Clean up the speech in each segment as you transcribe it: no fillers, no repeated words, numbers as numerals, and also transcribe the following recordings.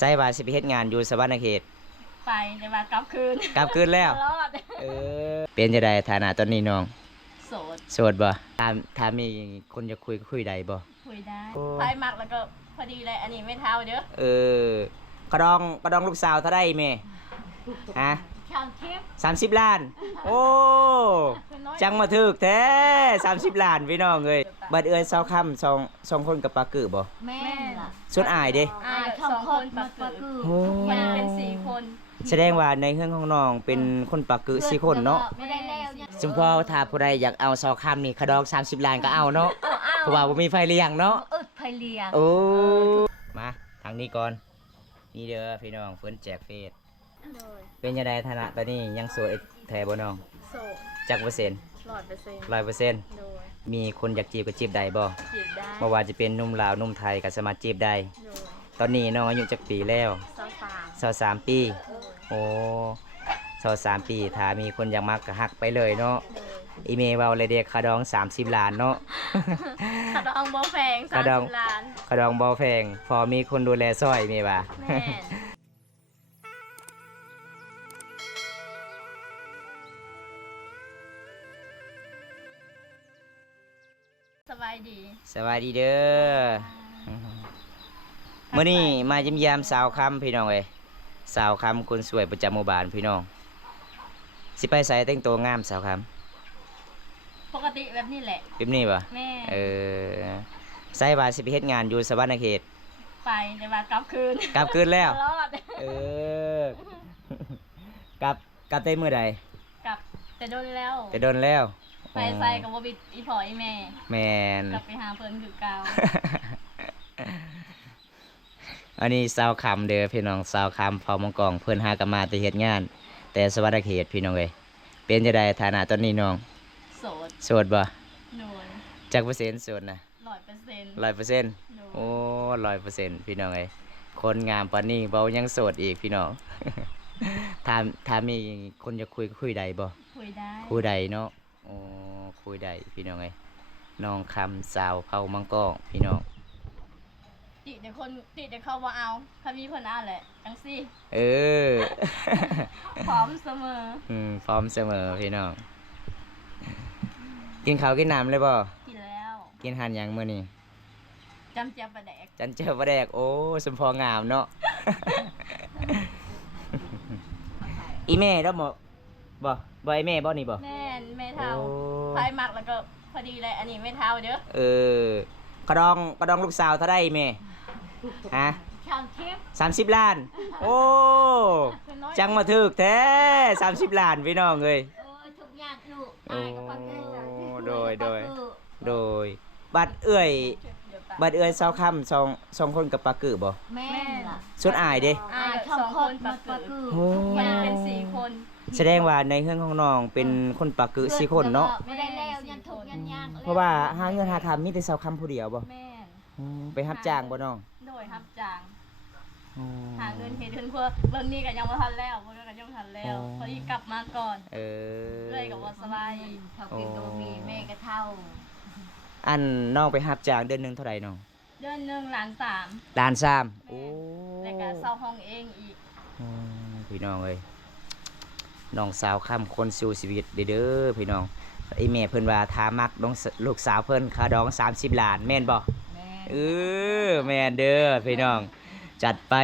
ใส่ว่าสิไปเฮ็ดงานอยู่สวรรณเขตไปแต่ว่ากลับคืนแล้วรอดเป็นจังได๋ฐานะตอนนี้น้องโสดบ่ถ้ามีคนจะคุยได้บ่คุยได้ไฟมักแล้วก็พอดีเลยอันนี้ไม่เท่าเด้อกระดองลูกสาวเท่าได้แม่ฮะ30 ล้านโอ้จังมาถึกแท้30 ล้านพี่น้องเอ้ยบัดเอ้ย2ค่ำ2คนกับปากือบ่แม่ล่ะส่วนอายเด้อาย2คนปากือมันเป็น4คนแสดงว่าในเฮือนของน้องเป็นคนปากือ4คนเนาะไม่ได้แล้วจุมพ่อถ้าผู้ใดอยากเอา2ค่ำนี่กระดอง30 ล้านก็เอาเนาะเพราะว่าบ่มีไฟเลี้ยงเนาะไฟเลี้ยงโอ้มาทางนี้ก่อนนี่เด้อพี่น้องเพิ่นแจกเฟซเป็นยังไงฐานะตอนนี้ยังโสดแท้บ่น้องโสดจักเปอร์เซ็นต์100%โดยมีคนอยากจีบก็จีบได้บ่จีบได้บ่ว่าจะเป็นหนุ่มลาวหนุ่มไทยก็สามารถจีบได้ตอนนี้น้องอายุจักปีแล้ว23ปีโอ้23ปีถ้ามีคนอยากมักก็ฮักไปเลยเนาะอีเมลเว้าเลยเด็กคาดอง30 ล้านเนาะคาดองบ่แพง30 ล้านคาดองบ่แพงพอมีคนดูแลซอยแม่ว่าแม่สบายดีเด้อมื้อนี้มาเยี่ยมยามสาวคำพี่น้องเอ้ยสาวคำคนสวยประจำหมู่บ้านพี่น้องสิไปใส่แต่งตัวงามสาวคำปกติแบบนี้แหละแบบนี้ป่ะแม่ใส่ว่าสิไปเฮ็ดงานอยู่สวรรณเขตไปแต่ว่ากลับคืนแล้วรอดกลับได้มื้อใดกลับแต่โดนแล้วไปใส่กับบ่บิดอีพ่ออีแม่นกลับไปหาเพิ่นคือเก่าอันนี้สาวคำเด้อพี่น้องสาวคำเฝ้ามังกรเพิ่นหากมาแต่เฮ็ดงานแต่สวรรณเขตพี่น้องเอ้ยเป็นจังได๋ฐานะตอนนี้น้องโสดบ่จักเปอร์เซ็นต์โสดน่ะ100%โอ้100%พี่น้องเอ้ยคนงามปานนี้เว้ายังโสดอีกพี่น้องถ้ามีคนจะคุยได้บ่คุยได้เนาะโอ้คุยได้พี่น้องเอ้ยน้องคำสาวเผามังกรพี่น้องติเดี๋ยวเขาว่าเอาถ้ามีเพิ่นเอาแหละจังซี่พร้อมเสมอพร้อมเสมอพี่น้องกินข้าวกินน้ำเลยบ่กินแล้วกินหันหยังมื้อนี้จำเจียวปลาแดกโอ้สมพองามเนาะอีแม่แล้วบ่ไอ้แม่บ่นี่บ่แม่เฒ่าไฟมักแล้วก็พอดีเลยอันนี้ไม่เฒ่าเด้อกระดองลูกสาวเท่าได้แม่ฮะ30 ล้านโอ้จังมาถึกแท้30 ล้านพี่น้องเอ้ยทุกอย่างลูกโดยบัดเอ้ยสาวค่ำ2คนกับปากือบ่แม่ล่ะส่วนอายเด้อาย2คนปากือมันเป็น4คนแสดงว่าในเฮือนของน้องเป็นคนปากือ4คนเนาะไม่ได้แล้วยันทุกยันยากเพราะว่าหาเงินหาทำมีแต่สาวค่ำผู้เดียวบ่แม่ไปรับจ้างบ่น้องโดยรับจ้างหาเงินเฮ็ดเพิ่นเพื่อเบิ่งนี้ก็ยังบ่ทันแล้วเพิ่นก็ยังทันแล้วพอดีกลับมาก่อนเลยก็บ่สบายเขากินก็บ่มีแม่ก็เฒ่าอันน้องไปรับจ้างเดือนนึงเท่าไหร่น้องเดือนนึง1,300,000 1,300,000โอ้แล้วก็เช่าห้องเองอีกพี่น้องเอ้ยน้องสาวค่ำคนสู่ชีวิตเด้อพี่น้องไอ้แม่เพิ่นว่าถ้ามักน้องลูกสาวเพิ่นค่าดอง30 ล้านแม่นบ่แม่นเด้อพี่น้องจัดไป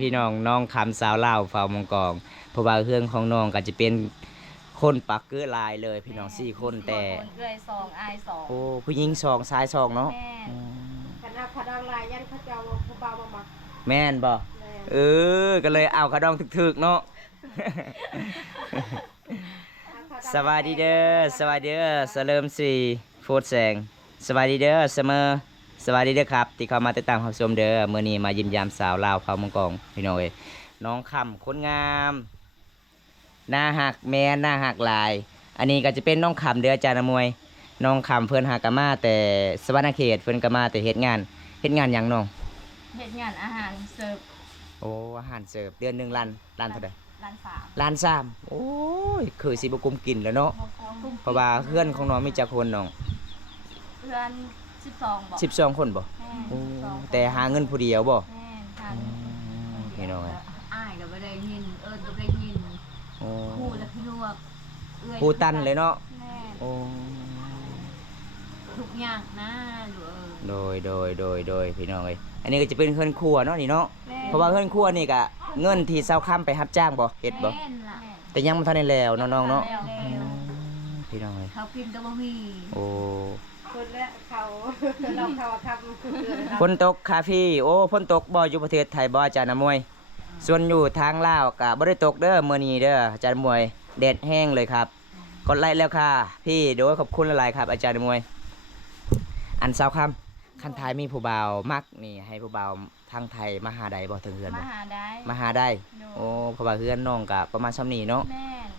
พี่น้องน้องคำสาวลาวเฝ้ามังกรเพราะว่าเฮือนของน้องก็จะเป็นคนปักเกลือลายเลยพี่น้อง4คนแต่เอื้อย2อาย2โอ้ผู้หญิง2ชาย2เนาะคณะคาดองลายยันเขาเจ้าผู้บ่าวบ่มักแม่นบ่ก็เลยเอาคาดองถึกๆเนาะสวัสดีเด้อเสริมสีโฟดแสงสวัสดีเด้อเสมอสวัสดีเด้อครับที่เข้ามาติดตามรับชมเด้อมื้อนี้มายิ้มยามสาวลาวเผามังกรพี่น้องเอ้ยน้องคำคนงามหน้าหักแม่หน้าหักลายอันนี้ก็จะเป็นน้องคำเด้ออาจารย์มวยน้องคำเพิ่นหากมาแต่สวรรณเขตเพิ่นก็มาแต่เฮ็ดงานหยังน้องเฮ็ดงานอาหารเสิร์ฟโอ้อาหารเสิร์ฟเดือนนึงล้านเท่าใด1,300,000โอ้ยคือสิบ่กุมกินแล้วเนาะเพราะว่าเพื่อนของน้องมีจักคนน้องเพื่อน12 คนบ่แต่หาเงินผู้เดียวบ่ พี่น้องเอ้ย อ้ายก็บ่ได้ยินเอิ้นก็บ่ได้ยิน โอ้ พูดแล้วพี่ลูกเอื้อย ผู้ตันเลยเนาะ แม่ โอ้ ทุกอย่างนะลูกโดยพี่น้องเอ้ยอันนี้ก็จะเป็นเฮือนครัวเนาะนี่เนาะ แม่ เพราะว่าเฮือนครัวนี่ก็เงินที่เซาค้ำไปรับจ้างบ่เฮ็ดบ่ แม่นล่ะ แต่ยังบ่ทันได้แล้วน้องๆเนาะ แล้ว พี่น้องเอ้ย เขากินก็บ่มี โอ้ คนและเขาเราเขาทำ ฝนตกคาฟี่โอ้ฝนตกบ่อยู่ประเทศไทยบ่อาจารย์อำนวย ส่วนอยู่ทางลาวก็บ่ได้ตกเด้อมื้อนี้เด้ออาจารย์อำนวยแดดแห้งเลยครับกดไลค์แล้วค่ะพี่โดยขอบคุณหลายๆครับอาจารย์อำนวย อันเช้าค่ำคันไทยมีผู้บ่าวมักนี่ให้ผู้บ่าวทางไทยมาหาใดบ่ถึงเฮือน มา บ่ หาได้ มาหาได้ โด โอ้เพราะว่าเฮือนน้องก็ประมาณส่ำนี้เนาะ แม่น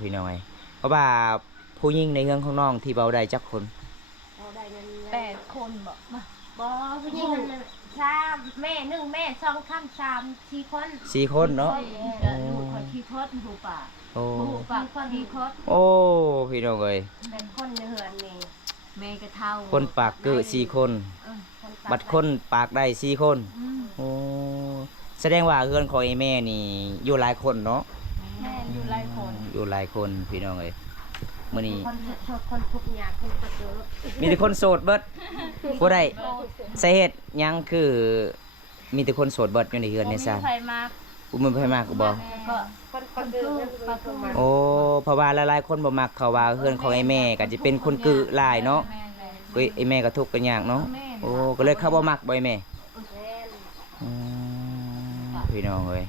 พี่น้อยเพราะว่าผู้หญิงในเฮือนของน้องที่เบาได้จักคน เอาได้เงิน 8 คนบ่มา บ่ผู้หญิงชาแม่หนึ่งแม่สองคำสามสี่คน 4 คนเนาะ ลูกเขาขี้พดหูป่า โอ้ หูป่าขี้พด โอ้พี่น้องเอ้ย เป็นคนในเหือนนี่ แม่ก็เท่า คนปากเกือ4 คน คนตา บัดคนปากได้4 คน อืม โอ้แสดงว่าเฮือนของไอ้แม่นี่อยู่หลายคนเนาะ แม่นอยู่หลายคน อยู่หลายคนพี่น้องเอ้ยมื้อนี้ คนทุกข์ยากคนตะเกิด มีแต่คนโสดเบิดบ่ได้สาเหตุหยังคือมีแต่คนโสดเบิดอยู่ในเฮือนนี่ซะ บ่มีใครมา อุ้มไปมากบ่ แม่ ก็ คนตะเกิดคนทุกข์มา โอ้เพราะว่าหลายๆคนบ่มักเขาว่าเฮือนของไอ้แม่ก็จะเป็นคนกึหลายเนาะ แม่นเลย เอ้ยไอ้แม่ก็ทุกข์กันยากเนาะ แม่ โอ้ก็เลยเข้าบ่มักบ่ไอ้แม่ แม่น อืมพี่น้องเอ้ย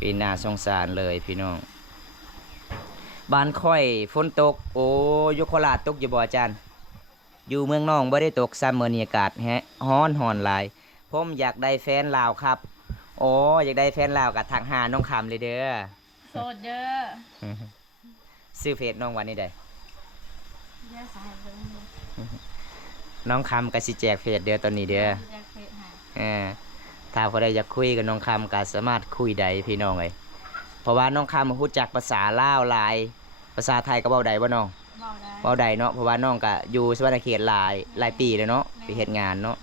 ปีหน้าสงสารเลยพี่น้องบ้านค่อยฝนตกโอ้อยู่โคราชตกอยู่บ่อาจารย์อยู่เมืองน้องบ่ได้ตกซ้ำมื้อนี้อากาศแฮะร้อนหลายผมอยากได้แฟนลาวครับโอ้อยากได้แฟนลาวก็ทักหาน้องคำเลยเด้อ โสดเด้อ ซื้อเฟซน้องวันนี้ได้ เด้อสายเบิ่ง น้องคำก็สิแจกเฟซเด้อตอนนี้เด้อ อยากเฟซหา ถ้าพอได้อยากคุยกับน้องคำก็สามารถคุยได้พี่น้องเลยเพราะว่าน้องคำรู้จักภาษาลาวหลายภาษาไทยก็เว้าได้บ่น้อง เว้าได้ เว้าได้เนาะเพราะว่าน้องก็อยู่สวรรณเขตหลายปีแล้วเนาะไปเฮ็ดงานเนาะ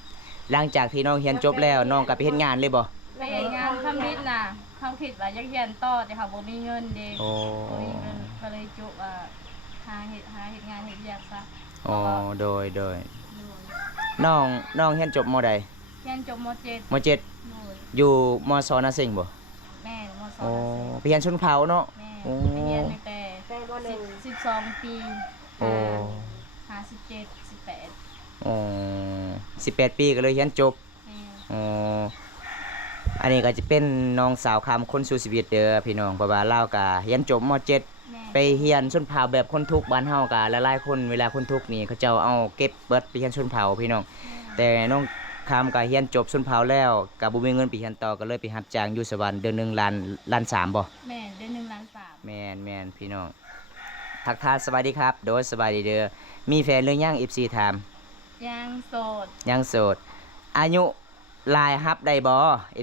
หลังจากที่น้องเรียนจบแล้วน้องก็ไปเฮ็ดงานเลยบ่ ไปเฮ็ดงานทำนิดน่ะเขาคิดว่าอยากเรียนต่อแต่เขาบ่มีเงินเด้ โอ้ บ่มีเงินก็เลยจุว่าหาเฮ็ดงานเฮ็ดเวียกซะ โอ้โดย โดย น้องเรียนจบมใด เรียนจบม .7 มเจ็ด โดย อยู่มศนาสิงห์บ่ แม่ม โอ้ .2 ไปเรียนชนเผ่าเนาะ แม่ โอ้ ไปเรียนตั้งแต่ แต่บ่หนึ่ง 12 ปี โอ้ 17 18 โอ้18 ปีก็เลยเรียนจบ แม่ อ๋ออันนี้ก็จะเป็นน้องสาวคำคนสู่ชีวิตเด้อพี่น้องเพราะว่าเล่าวกะเรียนจบม .7 แม่ ไปเรียนชนเผ่าแบบคนทุกข์บ้านเฮากะหลายๆคนเวลาคนทุกข์นี่เขาเจ้าเอาเก็บเบิดไปเรียนชนเผ่าพี่น้อง แต่น้องคำกะเรียนจบชนเผ่าแล้วกะบ่มีเงินไปเรียนต่อก็เลยไปรับจ้างอยู่สวรรค์เดือนหนึงล้าน3บ่ แม่เดือน1ล้าน3 แม่นพี่น้องทักทายสวัสดีครับ โดยสบายดีเด้อมีแฟนหรือยัง FC ถาม ยังโสด ยังโสด อายุหลายรับได้บ่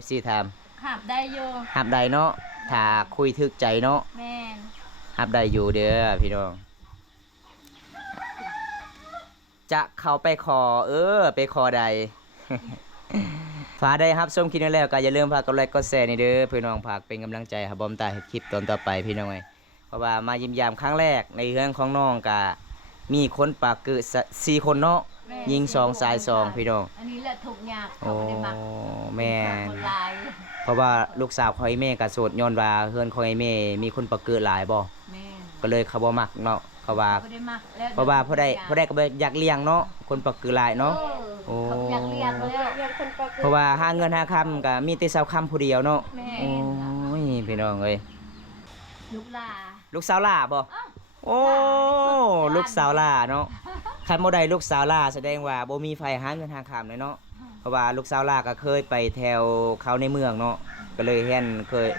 FC ถาม หับได้อยู่ หับได้เนาะถ้าคุยถึกใจเนาะ แม่น หับได้อยู่เด้อพี่น้อง จะเข้าไปขอไปขอใด ฝากได้ครับชมคลิปนี้แล้วก็อย่าลืมฝากกดไลค์กดแชร์นี่เด้อพี่น้องฝากเป็นกำลังใจให้บอมตาเฮ็ดคลิปตอนต่อไปพี่น้องเอ้ยเพราะว่ามายิ้มยามครั้งแรกในเรื่องของน้องก็มีคนปากคือ4คนเนาะ แม่ ยิง2สาย2พี่น้อง อันนี้แหละทุกอย่าง โอ้ เขาบ่ได้มัก แม่น คนลาย เพราะว่าลูกสาวของไอ้แม่ก็โสดย้อนว่าเฮือนของไอ้แม่มีคนปากคือหลายบ่ แม่น ก็เลยเขาบ่มักเนาะเขาว่า บ่ได้มักแล้ว เพราะว่าผู้ใดก็บ่อยากเลี้ยงเนาะคนปากคือหลายเนาะ โอ้ เขาอยากเรียนแล้ว เรียนคนปก เพราะว่าหาเงินหาคำก็มีแต่สาวคำผู้เดียวเนาะ แม่ โอ้ยพี่น้องเอ้ย ลูกหลา ลูกสาวล่าบ่โอ้ลูกสาวล่าเนาะคันบ่ได้ลูกสาวล่าแสดงว่าบ่มีไฟหาเงินหาคำเลยเนาะเพราะว่าลูกสาวล่าก็เคยไปแถวเขาในเมืองเนาะก็เลย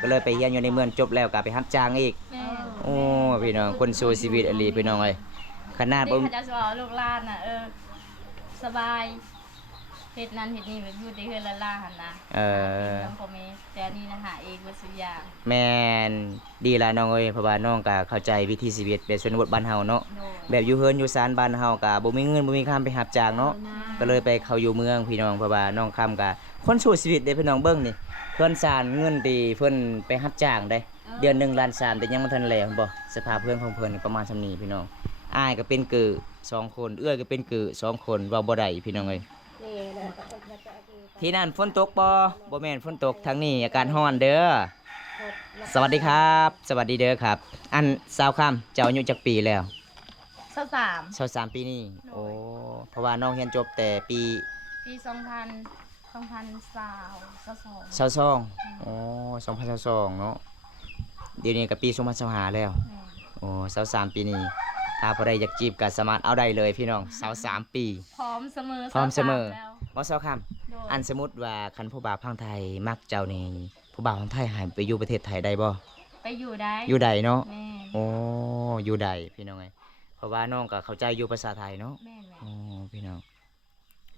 ก็เลยไปเรียนอยู่ในเมืองจบแล้วก็ไปรับจ้างอีก แม่ โอ้พี่น้องคนสู้ชีวิตอหลีพี่น้องเอ้ยขนาดบ่ เด็กเขาจะสอนลูกหลานน่ะสบายเฮ็ดนั้นเฮ็ดนี่แบบอยู่ที่เฮือนละล่าหั่นนะ เออ น้องพ่อแม่แต่อันนี่นะหาเองบ่ซื้อยาง แม่นดีละน้องเอ้ยเพราะว่าน้องก็เข้าใจวิถีชีวิตแบบชนบทบ้านเฮาเนาะ โดย แบบอยู่เฮือนอยู่ศาลบ้านเฮาก็บ่มีเงินบ่มีคำไปรับจ้างเนาะก็เลยไปเข้าอยู่เมืองพี่น้องเพราะว่าน้องคำก็คนสู้ชีวิตเด้พี่น้องเบิ่งนี่ เพิ่นสานเงินดีเพิ่นไปรับจ้างได้ เดือน1 ล้าน3แต่ยังบ่ทันแล้วบ่สภาพเพื่อนของเพิ่นนี่ประมาณส่ำนี้พี่น้องอ้ายก็เป็นเกือ2คนเอื้อยก็เป็นเกือ2คนเว้าบ่ได้พี่น้องเอ้ย นี่นะ ที่นั่นฝนตกบ่แม่นฝนตกทางนี้อากาศร้อนเด้อสวัสดีครับ สวัสดีเด้อครับ อันสาวคำเจ้าอายุจักปีแล้ว 23 23ปีนี่โอ้เพราะว่าน้องเรียนจบแต่ปี ปี2022 22โอ้2022เนาะเดี๋ยวนี้ก็ปี2025แล้ว โอ้23ปีนี้ถ้าพอได้อยากจีบก็สามารถเอาได้เลยพี่น้อง23ปี พร้อมเสมอ พร้อมเสมอ แล้ว บ่สาวคำ โดย อันสมมุติว่าคันผู้บ่าวพังไทยมักเจ้านี่ผู้บ่าวพังไทยหายไปอยู่ประเทศไทยได้บ่ ไปอยู่ได้ อยู่ใดเนาะ แม่ โอ้อยู่ใดพี่น้องเอ้ยเพราะว่าน้องก็เข้าใจอยู่ภาษาไทยเนาะ แม่แม่ โอ้พี่น้อง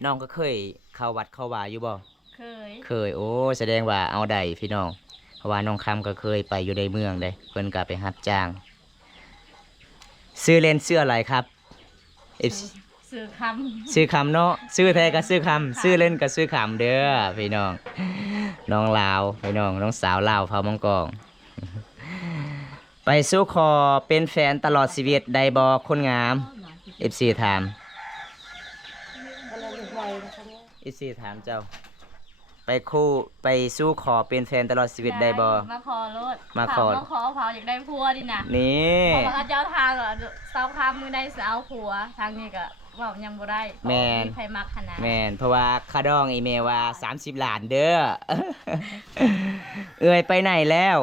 น้องก็เคยเข้าวัดเข้าวาอยู่บ่ เคย เคยโอ้แสดงว่าเอาใดพี่น้องเพราะว่าน้องคำก็เคยไปอยู่ในเมืองเด้เพิ่นก็ไปรับจ้างซื้อเล่นซื้ออะไรครับ FC สื่อค ซื้อคำเนาะซื้อแท้ก็ซื้อคำซื้อเล่นก็ซื้อคำเด้อพี่น้องน้องลาวพี่น้องน้องสาวลาวเผามังกร ไปสู้คอเป็นแฟนตลอดชีวิตได้บ่คนงาม FC ถาม FC ถามเจ้า ไปคู่ไปสู้ขอเป็นแฟนตลอดชีวิตได้บ่ มาขอรถ มาขอ มาขอเผาอยากได้ผัวดิน่ะ นี่ เพราะว่าเจ้าทางอ่ะเสาคำมือได้สาวผัวทางนี้ก็เว่ายังบ่ได้ แม่น ไผมักขนาด แม่นเพราะว่าค่าดองอีเมลว่า30 ล้านเด้อ เอ้ยไปไหนแล้ว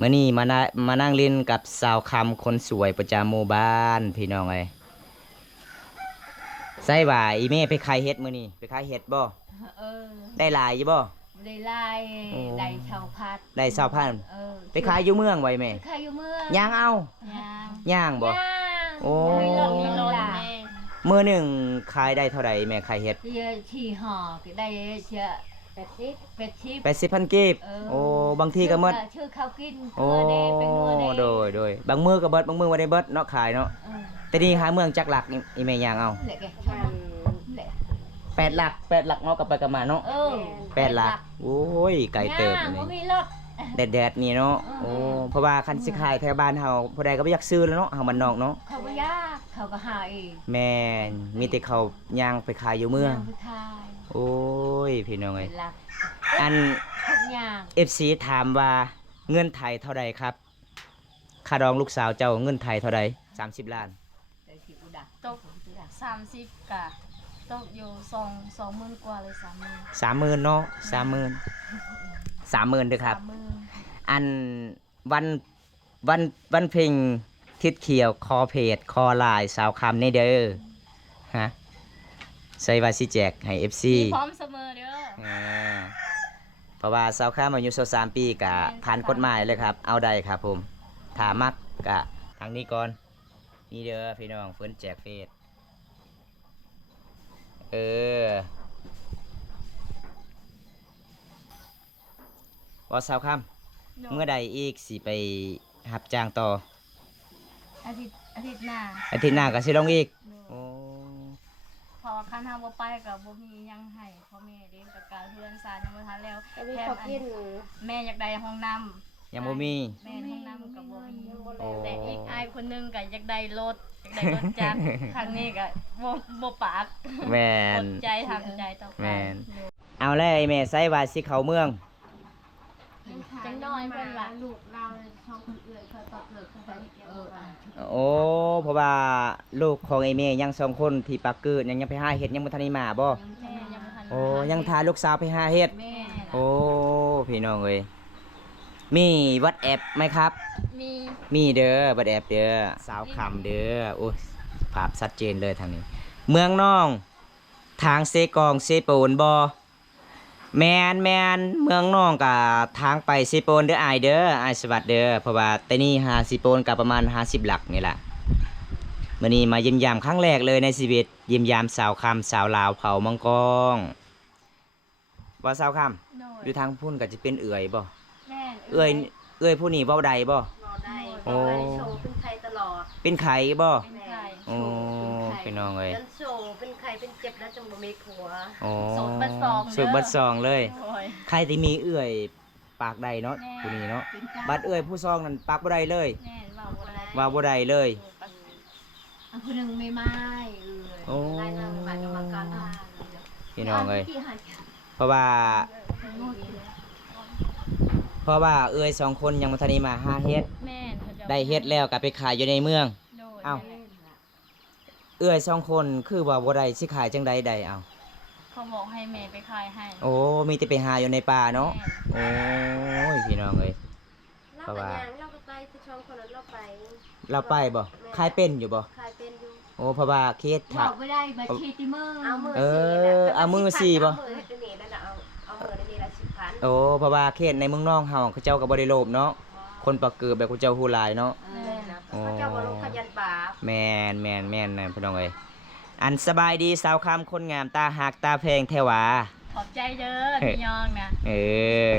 มื้อนี้มานั่งเล่นกับสาวคำคนสวยประจำหมู่บ้านพี่น้องเอ้ยใส่ว่าอีเมไปขายเฮ็ดมื้อนี้ไปขายเฮ็ดบ่ เออ ได้หลายอยู่บ่ ได้ไล่ได้ชาวพัด ได้20,000 เออ ไปขายอยู่เมืองไว้แม่ ไปขายอยู่เมือง ย่างเอา ย่าง ย่างบ่ ย่าง โอ้ มีรถมีรถ ล่ะ แม่ มื้อหนึงขายได้เท่าใดแม่ขายเฮ็ด เยอะที่ห่อก็ได้เชื่อ80 80,000กีบ เออ โอ้บางทีก็หมด ชื่อเขากิน โอ้ ตัวเด้เป็นตัวเด้ โดยบางมือก็เบิดบางมือบ่ได้เบิดเนาะขายเนาะ เออ แต่นี่หาเมืองจักหลักอีแม่ย่างเอา แหละแกแหละ 8 หลัก8 หลักเนาะกับไปกับมาเนาะ เออ 8 หลักโอ้ยไกลเติบ ย่าง อัน บ่ นี่ มีรถ แดดๆนี่เนาะ เออ โอ้เพราะว่าคันสิขายแถวบ้านเฮาผู้ใดก็บ่อยากซื้อแล้วเนาะเฮาบ้านนอกเนาะ เขาก็ยากเขาก็หาเอง แม่นมีแต่เขาย่างไปขายอยู่เมือง ย่างไปขาย โอ้ยพี่น้องเอ้ย เป็นหลัก อัน ทุกอย่าง FC ถามว่าเงินไทยเท่าใดครับค่าดองลูกสาวเจ้าเงินไทยเท่าใด30 ล้าน แต่ที่อุดัก ตก30กะตกอยู่20,000กว่าเลย30,000 30,000เนาะ30,000เด้อครับ 30,000 อันวันเพ็งทิศเขียวคอเพจคอลายสาวคำนี่เด้อฮะใส่ว่าสิแจกให้ FC มีพร้อมเสมอเด้อ อ่าเพราะว่าสาวคำอายุ23ปีกะผ่านกฎหมายเลยครับ เอาได้ครับผมถ้ามักกะทางนี้ก่อนนี่เด้อพี่น้องเพิ่นแจกเฟซว่าสาวคำเมื่อใดอีกสิไปรับจ้างต่อ อาทิตย์หน้า อาทิตย์หน้าก็สิลงอีกโอ้ เพราะว่าคันเฮาบ่ไปก็บ่มีหยังให้พ่อแม่เด้กับการเฮือนซานยังบ่ทันแล้ว ก็มีเขากิน แม่อยากได้ห้องน้ำ ยังบ่มี แม่ห้องน้ำก็บ่มี โอ้ แต่อีกอ้ายคนหนึงก็อยากได้รถอยากได้รถจักรครั้งนี้ก็บ่ปาก แม่ อน ดใจทำใจต่อไป แม่น เอาแล้วไอ้แม่ใส่ว่าสิเข้าเมือง จังน้อยเพิ่นว่า ลูกเราชอบคนอื่นเขาตอบเลยเขาไปโอ้เพราะว่าลูกของไอ้แม่ยัง2คนที่ปากเกิดยังไปหาเฮ็ดยังบ่ทันได้มาบ่ แม่ยังบ่ทัน โอ้ยังทาลูกสาวไปหาเฮ็ด แม่ โอ้พี่น้องเอ้ยมีวัดแอปไหมครับ มี มีเด้อวัดแอปเด้อสาวคำเด้อโอ้ยภาพชัดเจนเลยทางนี้ เมืองน้องทางเซกองเซโปนบ่แมนเมืองน้องกับทางไปเซโปนเด้ออายเด้ออายสวัสดิ์เด้อเพราะว่าแต่นี่หาเซโปนกับประมาณ50 หลักนี่แหละมื้อนี้มาเยี่ยมยามครั้งแรกเลยในชีวิตเยี่ยมยามสาวคำสาวลาวเผามังกรว่าสาวคำ โดย อยู่ทางพุ่นก็จะเป็นเอื่อยบ่ แม่ เอื่อยผู้นี้เว้าใดบ่ รอได้ โอ้ โชว์เป็นไข่ตลอด เป็นไข่บ่ เป็นไข่ โอ้พี่น้องเอ้ย ยันโชว์เป็นไข่ เป็นเจ็บแล้วจังบ่มีผัว อ๋อ สูตรบัดซอง สูตรบัดซองเลย โอ้ย ใครที่มีเอื้อยปากใดเนาะ แน่ ผู้นี้เนาะบัดเอื้อยผู้ซองนั่นปากบ่ได้เลย แน่เว้าบ่ได้ ว่าบ่ได้เลย อันคนหนึ่งไม่ไม้เอ โอ้ ได้นางมากรรมการทาง พี่น้องเอ้ย ที่หัน เพราะว่าเอื้อยสองคนยังบ่ทันได้มาหาเฮ็ด แม่นเขาจะ ได้เฮ็ดแล้วก็ไปขายอยู่ในเมือง โดย เอ้า เอื้อยสองคนคือว่าบ่ได้สิขายจังใดใดเอา เขาบอกให้แม่ไปขายให้ โอ้มีแต่ไปหาอยู่ในป่าเนาะโอ้ยพี่น้องเอ้ย เราก็ย่างเราก็ไปผู้ชมคนนั้นเราไป เราไปบ่ขายเป็นอยู่บ่ ขายเป็นอยู่ โอ้เพราะว่าเคส บ ถ้า อกไม่ได้บัตรเครดิตเมอร์ เอามือ เอ สี่ อเอามือสี่บ่ เอามือเฮ็ดอันนี้นั่นน่ะเอามืออันนี้ละ10,000 โอ้เพราะว่าเคสในเมืองนอกเฮาเขาเจ้าก็บ่ได้โลภเนาะคนปากเกิดแบบเขาเจ้าฮู้หลายเนาะ แม่นะเขาเจ้าบ่ลงขยันบาป แม่นนะพี่น้องเอ้ยอันสบายดีสาวคำคนงามตาหักตาแพงแท้หวา ขอบใจเด้อพี่ยองนะ เออ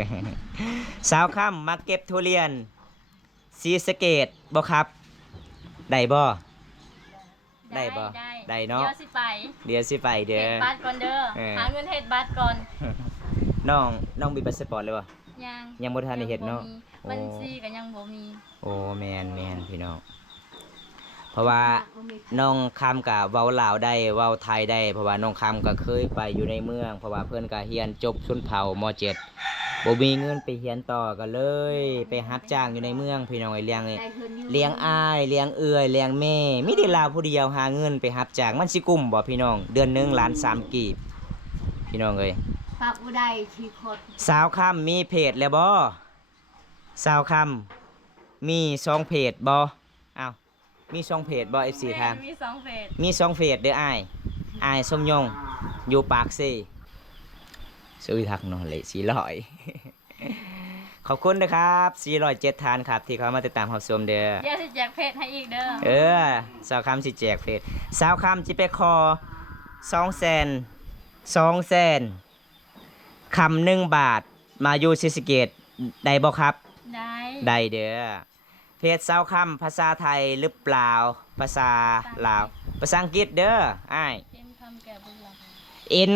สาวคำมาเก็บทุเรียนศรีสะเกษบ่ครับได้บ่ ได้บ่ได้เนาะ เดี๋ยวสิไป เดี๋ยวสิไปเด้ เฮ็ อ ดบัตรก่อนเด้อ เออ หาเงินเฮ็ดบัตรก่อน น้องมีพาสปอร์ตเลยบ่ ยัง ยังบ่ทันได้เฮ็ดเนาะ บ่มีบัญชีก็ยังบ่มี โอ้แม่นพี่น้องเพราะว่าน้องคำกับเว้าลาวได้เว้าไทยได้ เพราะว่าน้องคำก็เคยไปอยู่ในเมือง เพราะว่าเพิ่นก็เรียนจบชนเผ่าม.7 บ่มีเงินไปเรียนต่อก็เลย ไปรับจ้างอยู่ในเมืองพี่น้องไอ้เลี้ยงอ้ายเลี้ยงเอื้อยเลี้ยงแม่มีแต่ลาวผู้เดียวหาเงินไปรับจ้างมันสิกุ้มบ่พี่น้องเดือนหนึงล้าน3กีบพี่น้องเอ้ย ปากไม่ได้ชีคด สาวคำมีเพจแล้วบ่สาวคำมี2เพจบ่อ้าวมี2เพจบ่ FC ทาง แม่มี2เฟส มี2เฟสเด้ออ้ายสมยงอยู่ปากซี่ซื้อทักเนาะเลย400 ขอบคุณนะครับ407ทานครับที่เขามาติดตามรับชมเด้อ เดี๋ยวสิแจกเพจให้อีกเด้อ เออสาวคำสิแจกเพจสาวคำสิไปคอ200,000คำ1 บาทมาอยู่ศรีสะเกษได้บ่ครับ ได้ ได้เด้อเพจสาวคำภาษาไทยหรือเปล่าภาษาลาวภาษาอังกฤษเด้ออ้าย เต็มคำแก่บุญหลัก เอ็น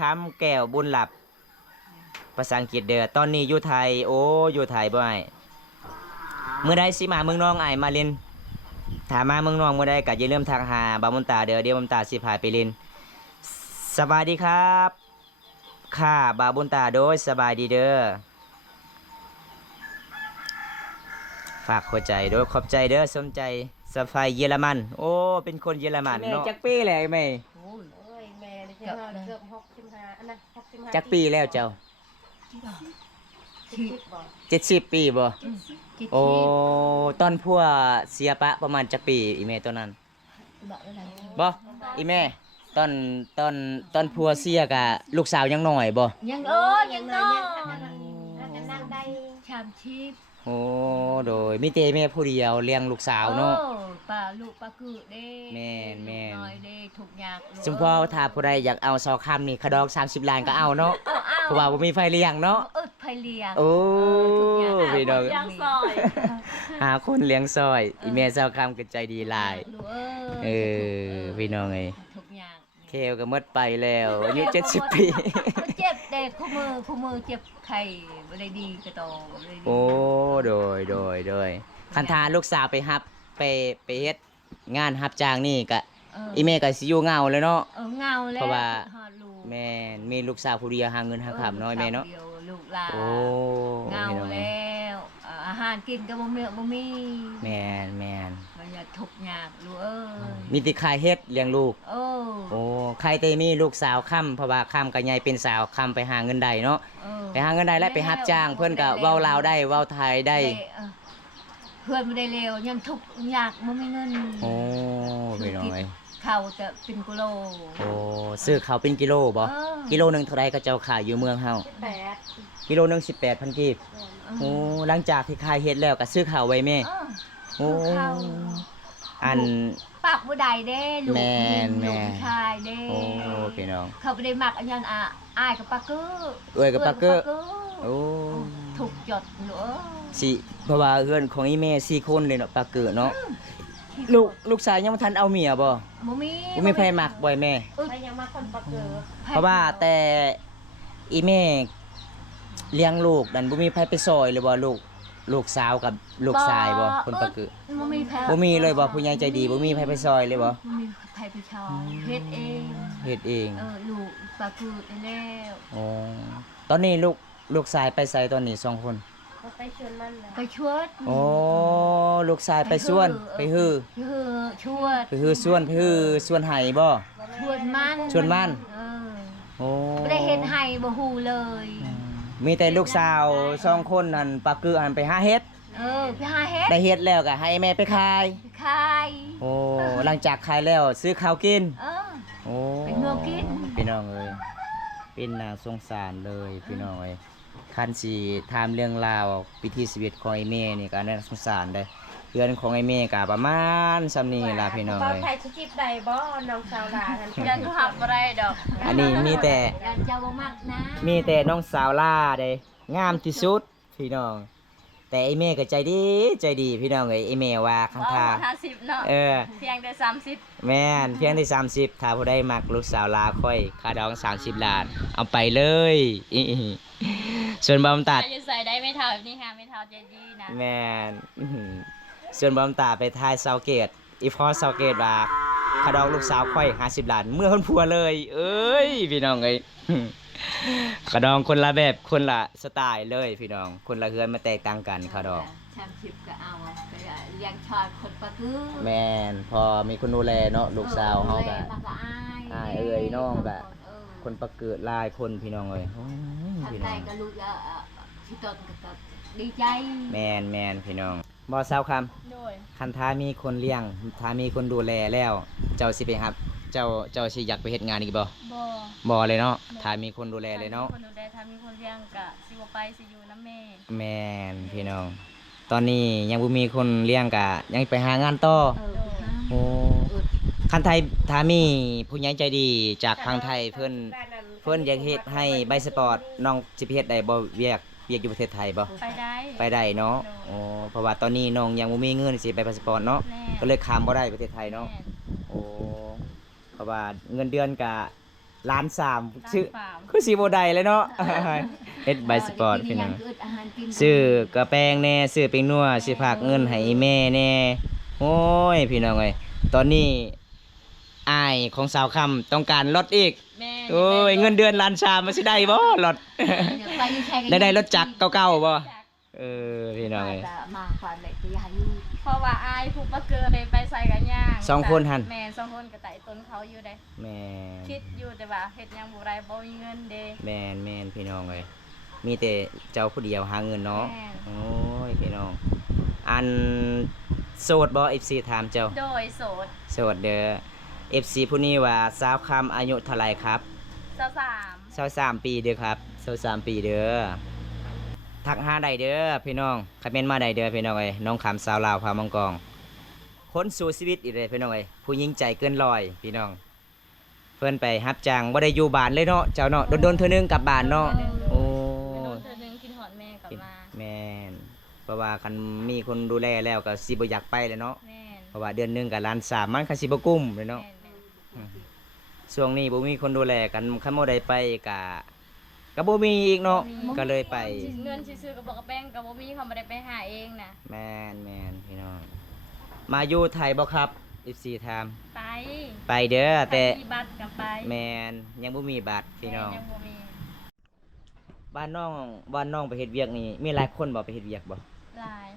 คำแก้วบุญหลับภาษาอังกฤษเด้อตอนนี้อยู่ไทยโอ้อยู่ไทยบ่อ้ายมื้อใดสิมาเมืองน้องอ้ายมาเล่นถ้ามาเมืองน้องมื้อใดก็อย่าลืมทักหาบ่าวมุนตาเด้อเดี๋ยวบ่าวมุนตาสิพาไปเล่นสวัสดีครับค่ะบ่าวบุญตาโดยสบายดีเด้อฝากหัวใจโดยขอบใจเด้อสมใจสไฟเยอรมันโอ้เป็นคนเยอรมันเนาะจักปีแล้วแม่ โอ้ยแม่นี่ใช่ว่าเกือบ65อันนั้น65 จักปีแล้วเจ้า 70บ่ 70 ปีบ่โอ้ตอนพัวเสียปะประมาณจักปีอีแม่ตอนนั้นบ่อีแม่ตอนพัวเสียกะลูกสาวยังน้อยบ่ ยังยังน้อย นั่งได้ ชามชีพ โอ้โดยมีแต่แม่ผู้เดียวเลี้ยงลูกสาวเนาะ ป้าลูกป้าคือเด้ แม่น น้อยเด้ทุกอย่าง สมพ่อถ้าผู้ใดอยากเอาซอคำนี่ขะดอก30 ล้านก็เอาเนาะเพราะว่าบ่มีไฟเลี้ยงเนาะ ไผเลี้ยง โอ้ ทุกอย่าง พี่น้อง ยังซอย หาคนเลี้ยงซอย อีเมลซาวคำก็ใจดีหลาย ลูก เออพี่น้องไง ทุกอย่าง เคลก็หมดไปแล้วอายุ70 ปี เจ็บเด็กคู่มือเจ็บไข้บ่ได้ดีก็โตบ่ได้ดี โอ้โดยคันทาลูกสาวไปฮับไปเฮ็ดงานฮับจ้างนี่ก็อีเมลก็สิอยู่เหงาเลยเนาะ เงาแล้ว เพราะว่า ฮอดลูก แม่นมีลูกสาวผู้เดียวหาเงินหาข้ามน้อยแม่เนาะ ดียวลูกหลาน โอ้ เงา พี่น้อง แล้วอาหารกินก็บ่มี แม่น มันอย่าทุกข์ยากลูกเอ้ย มีแต่ขายเฮ็ดเลี้ยงลูก โอ้ โอ้ใครแต่มีลูกสาวค่ำเพราะว่าค่ำก็ใหญ่เป็นสาวค่ำไปหาเงินได้เนาะ ไปหาเงินได้แล้วไปรับจ้าง เพื่อนก็เว้าลาวได้เว้าไทยได้ เพื่อนไม่ได้เลวยังทุกข์ยากบ่มีเงิน โอ้พี่น้องเอ้ย ข้าวแต่เป็นกิโล โอ้ซื้อข้าวเป็นกิโลบ่ เออ กิโลหนึงเท่าใดก็เจ้าขายอยู่เมืองเฮา 8 กิโลหนึง18,000กีบโอ้หลังจากที่ขายเฮ็ดแล้วก็ซื้อข้าวไว้แม่ เออ โอ้ ข้าว อัน ปักบ่ได้เด้ลูก แม่น ลูกชายเด้ โอ้พี่น้อง เขาบ่ได้มักอันนั้นอ้ายกับปากกือ เอ้ยกับปากเกอร์โอ้ ถูกจดลูกเอ้ย สิเพราะว่าเพื่อนของอีแม่4คนเลยเนาะปากเกอร์เนาะ ที่ ลูกชายยังบ่ทันเอาเมียบ่ บ่มี บ่มีไผมักบ่แม่ ไปยังมาคนประเกิด เพราะว่าแต่อีแม่เลี้ยงลูกนั่นบ่มีไผไปซอยเลยบ่ลูกสาวกับลูกชายบ่คนปะกึ บ่มีไผ บ่มีเลยบ่ผู้ใหญ่ใจดีบ่มีไผไปซอยเลยบ่ บ่มีไผไปชอยเฮ็ดเอง เฮ็ดเอง ลูกปลาคือแล้ว อ๋อตอนนี้ลูกชายไปไสตอนนี้2คน ก็ไปชวนมันเลย ไปชวด อ๋อลูกชายไปสวนไปฮือ ชวด ไปฮือสวนไปฮือสวนไห้บ่ ชวดมัน ชวนมัน โอ้ บ่ได้เฮ็ดให้บ่ฮู้เลย มีแต่ลูกสาว2คนนั่นปะกึหันไปหาเฮ็ด ไปหาเฮ็ด ได้เฮ็ดแล้วก็ให้แม่ไปขาย ไปขาย โอ้หลังจากขายแล้วซื้อข้าวกิน โอ้ เป็นเงือกกิน พี่น้องเอ้ยเป็นน่าสงสารเลยพี่น้องเอ้ยคันสิถามเรื่องราววิถีชีวิตของไอ้แม่นี่ก็น่าสงสารเด้อเรือนของไอ้แม่ก็ประมาณซำนี้ล่ะพี่น้อง เป้า เอ้ย ไทยชิบใดบ่น้องสาวดากัน ยันหับบ่ได้ดอก อันนี้มีแต่ ยันเจ้าบ่มักนะ มีแต่น้องสาวล่าเด้งามที่สุดพี่น้อง แต่ไอ้แม่ก็ใจดีพี่น้องเอ้ยไอ้แม่ว่าคันทา 50เนาะ เออ เพียงแต่30 แม่นเพียงได้30ถ้าผู้ใดมักลูกสาวลาค่อยค่าดอง30 ล้าน เอาไปเลย ส่วนบำตัด อยู่ใส่ได้ไม่เท่าแบบนี้ค่ะไม่เท่าใจดีนะ แม่นส่วนบำตัดไปทายเซาเกตอีพอเซาเกตว่าค่าดองลูกสาวค่อย50 ล้าน เมื่อคนผัวเลย เอ้ยพี่น้องเอ้ย ค่าดองคนละแบบคนละสไตล์เลยพี่น้องคนละเฮือนมาแตกต่างกันค่าดอง 30ก็เอาไปเลี้ยงชอยคนปลาคือ แม่นพอมีคนดูแลเนาะลูกสาวเฮาก็ มันก็อาย อายเอ่ยน้องก็ คนประเกิดหลายคนพี่น้องเอ้ยโอ้ย ทาง พี่ ใด น้อง ก็ลูกที่ต้นก็ดีใจ แมนพี่น้องบ่สาวค โดย ำคันท้ามีคนเลี้ยงท้ามีคนดูแลแล้ว เจ้าสิไปครับ เจ้าสิอยากไปเฮ็ดงานอีกบ่ บ่ บ่เลยเนาะท้ามีคนดูแลเลยเนาะ คนดูแลถ้ามีคนเลี้ยงก็สิบ่ไปสิอยู่นำแม่ แมนพี่น้อง ตอนนี้ยังบ่มีคนเลี้ยงกะยังไปหางานต่อโอ้คันไทยท้ามีผู้ใหญ่ใจดีจากทางไทยเพิ่นอยากเฮ็ดให้ใบสปอร์ตน้องสิไปเฮ็ดได้บ่เวียกอยู่ประเทศไทยบ่ ไปได้ ไปได้เนาะโอ้เพราะว่าตอนนี้น้องยังบ่มีเงินสิไปพาสปอร์ตเนาะ แน่ ก็เลยข้ามบ่ได้ประเทศไทยเนาะ แม่ โอ้ เพราะว่าเงินเดือนกะล้านสามซื้อ ฟาร์ม คือสิบ่ได้เลยเนาะ เฮ็ดใบสปอร์ตพี่น้อง อาหารกิน ซื้อกระแปงแน่ซื้อเป็งนัวสิฝากเงินให้แม่แน่โอ้ยพี่น้องเอ้ยตอนนี้อ้ายของสาวคำต้องการรถอีก แม่ โอ้ยเงินเดือนล้านสามมันสิได้บ่รถ ได้รถจักรเก่าๆบ่เออพี่น้องเอ้ย มาความเล็กตัวใหญ่ เพราะว่าอายผู้ปะเกลือเลยไปใส่กันย่าง สองคนหั่น แม่สองคนก็ไต่ต้นเขาอยู่ได้ แม่น คิดอยู่แต่ว่าเฮ็ดหยังบ่ได้บ่มีเงินเด้ แม่นพี่น้องเลยมีแต่เจ้าผู้เดียวหาเงินเนาะ แม่น โอ้ยพี่น้องอันโสดบ่ FC ถามเจ้า โดยโสด โสดเด้อ FC ผู้นี้ว่าสาวคำอายุเท่าไหร่ครับ 23 23ปีเด้อครับ23ปีเด้อทักหาได้เด้อพี่น้องคอมเมนต์มาได้เด้อพี่น้องเอ้ยน้องคำสาวลาวพามังกองคนสู่ชีวิตอีกเลยพี่น้องเอ้ยผู้หญิงใจเกินร้อยพี่น้อง เพิ่นไปรับจ้างบ่ได้อยู่บ้านเลยเนาะเจ้าเนาะโดนๆเทื่อนึงกลับบ้านเนาะโอ้ โดนเธอนึงคิดฮอดแม่กลับมา แม่นเพราะว่าคันมีคนดูแลแล้วก็สิบ่อยากไปเลยเนาะ แม่น เพราะว่าเดือนหนึงก็ล้านสามมันคันสิบ่กุ้มเลยเนาะ แม่น ช่วงนี้บ่มีคนดูแลกันคันบ่ได้ไปก็บ่มีอีกเนาะก็เลยไป เงินซื้อๆกับบอกกับแป้งก็บ่มีเขาบ่ได้ไปหาเองนะ แม่นพี่น้องมาอยู่ไทยบ่ครับ14ถาม ไป ไปเด้อแต่ มีบัตรกันไป แม่นยังบ่มีบัตรพี่น้อง แม่ยังบ่มี บ้านน้องไปเฮ็ดเวียกนี่มีหลายคนบ่ไปเฮ็ดเวียกบ่ หลาย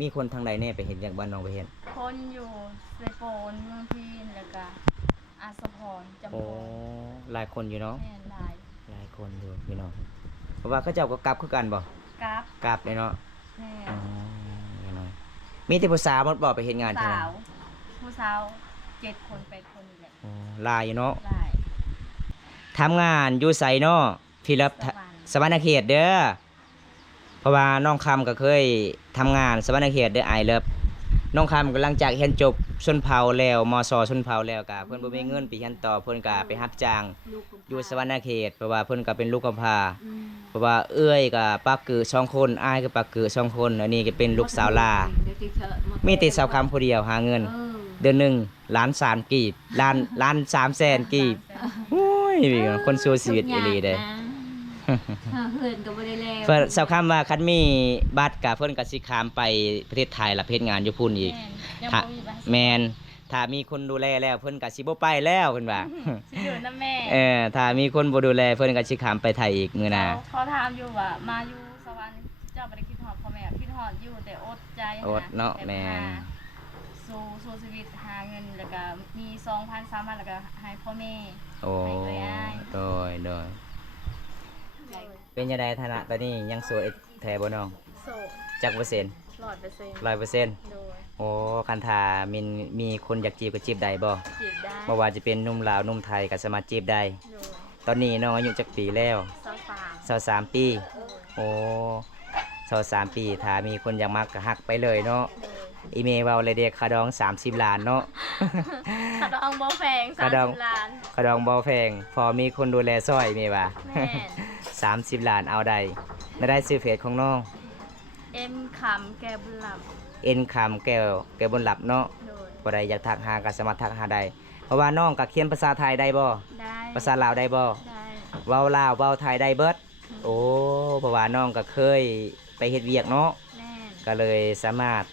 มีคนทางใดแน่ไปเฮ็ดเวียกบ้านน้องไปเฮ็ด คนอยู่เซโปนเมืองพีนแล้วก็อาสะพรจำ โอ้ พร หลายคนอยู่เนาะ แม่นหลาย หลายคนอยู่พี่น้องเพราะว่าเขาเจ้าก็กลับคือกันบ่ กราฟ กลับเลยเนาะ แม่ อ๋อพี่น้องมีแต่ผู้สาวหมดบ่ไปเฮ็ดงานเท่า สา นั้น วผู้สาว7 คน8 คนนี่แหละ อ๋อหลายอยู่เนาะ หลาย ทำงานอยู่ไสเนาะพี่รับ สวรรค์สวรรณเขตเด้อเพราะว่าน้องคำก็เคยทำงานสวรรณเขตเด้อไอเลิฟน้องคำกำลังจากเรียนจบชนเผ่าแล้วมศชนเผ่าแล้วก็เพิ่นบ่มีเงินไปเรียนต่อเพิ่นก็ไปรับจ้างอยู่สวรรณเขตเพราะว่าเพิ่นก็เป็นลูกกำพร้าเพราะว่าเอื้อยกับปักกือ2คนอ้ายกับปักกือ2คนอันนี้ก็เป็นลูกสาวลา เด็ก ติเถอะ มีแต่สาวคำผู้เดียวหาเงิน เดือนหนึ่ง1,300,000 กีบ1,300,000 กีบโอ้ยคนสู้ชีวิตอีหลีเด้ เพื่อนก็บ่ได้แล้ว เพิ่นสาวคำว่าคันมีบัตรก็เพิ่นก็สิข้ามไปประเทศไทยละเฮ็ดงานอยู่พุ่นอีก ยัง ถ้า บ่มีบัตร แม่นถ้ามีคนดูแลแล้วเพิ่นก็สิบ่ไปแล้วเพิ่นว่า สิอยู่นำแม่ ถ้ามีคนบ่ดูแลเพิ่นก็สิข้ามไปไทยอีกมื้อหน้า เขาถามอยู่ว่ามาอยู่สวรรค์เจ้าบ่ได้คิดฮอดพ่อแม่คิดฮอดอยู่แต่อดใจ อดเนาะ แต่ แม่น สู้ชีวิตหาเงินแล้วก็มี 2,000 3,000แล้วก็ให้พ่อแม่ โอ้ ให้เอ้ยอ้าย โดยเป็นจังได๋ฐานะตอนนี้ยังโสดแท้บ่น้อง โสด จักเปอร์เซ็นต์ 100% 100% โดย โอ้คันถ้ามีคนอยากจีบก็จีบได้บ่ จีบได้ บ่ว่าจะเป็นหนุ่มลาวหนุ่มไทยก็สามารถจีบได้ โดย ตอนนี้น้องอายุจักปีแล้ว 23 23ปี โอ้23ปีถ้ามีคนอยากมักก็ฮักไปเลยเนาะ โดย อีเมลเว้าเลยเด็กคาดอง30 ล้านเนาะ ถ้าดองบ่แพง กระดอง 30ล้าน คาดองบ่แพงพอมีคนดูแลซอยแม่ว่า แม่น 30 ล้านเอาได้ได้ซื้อเฟซของน้อง เอ็มคำแกบุญหลับ เอ็นคำแก้วบนหลับเนาะ โดย บ่ได้อยากทักหาก็สามารถทักหาได้เพราะว่าน้องก็เขียนภาษาไทยได้บ่ ได้ ภาษาลาวได้บ่ ได้ เว้าลาวเว้าไทยได้เบิดโอ้เพราะว่าน้องก็เคยไปเฮ็ดเวียกเนาะ แน่น ก็เลยสามารถ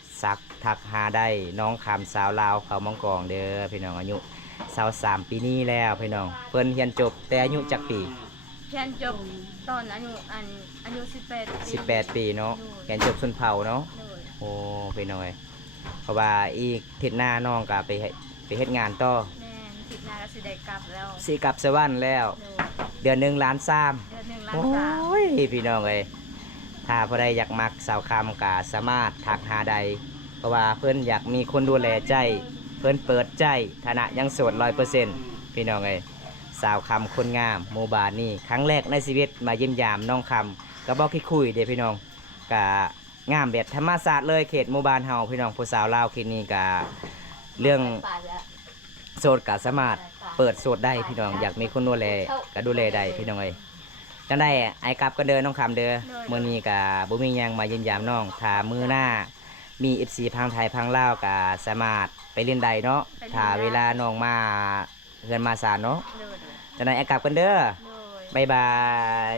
ทักหาได้น้องคำสาวลาวเขามังกองเด้อพี่น้องอายุ23ปีนี้แล้วพี่น้องเพิ่นเรียนจบแต่อายุจักปี เรียนจบตอนอายุ18 18ปีเนาะเรียนจบชนเผ่าเนาะ โดย โอ้พี่น้อยเพราะว่าอีกทิศหน้าน้องก็ไปเฮ็ดงานต่อ แม่นคิดหน้าก็สิได้กลับแล้ว สิกลับสวรรค์แล้ว โดย เดือนหนึงล้าน3 เดือนหนึ่งล้าน โอ้ สาม ยพี่น้องเอ้ยถ้าผู้ใดอยากมักสาวคำก็สามารถทักหาใดเพราะว่าเพิ่นอยากมีคนดูแลใจ เพิ่นเปิดใจฐานะยังโสด100%พี่น้องเอ้ยสาวคำคนงามหมู่บ้านนี่ครั้งแรกในชีวิตมาเยี่ยมยามน้องคำก็บอกคิดคุยเด้พี่น้องก็งามแบบธรรมศาสตร์เลยเขตหมู่บ้านเฮาพี่น้องผู้สาวลาวเขตนี้ก็เรื่องโสดก็สามารถเปิดโสดได้พี่น้องอยากมีคนดูแลก็ดูแลได้พี่น้องเอ้ยจังได้ไอ้กลับกันเด้อน้องคำเด้อมื้อนี้ก็บ่มีหยังมาเยี่ยมยามน้องถ้ามื้อหน้ามี FC พังไทยพังลาวก็สามารถไปเล่นได้เนาะถ้าเวลาน้องมาเฮือนมาศาลเนาะ โดย จังได้ไอ้กลับกันเด้อ โดย บ๊ายบาย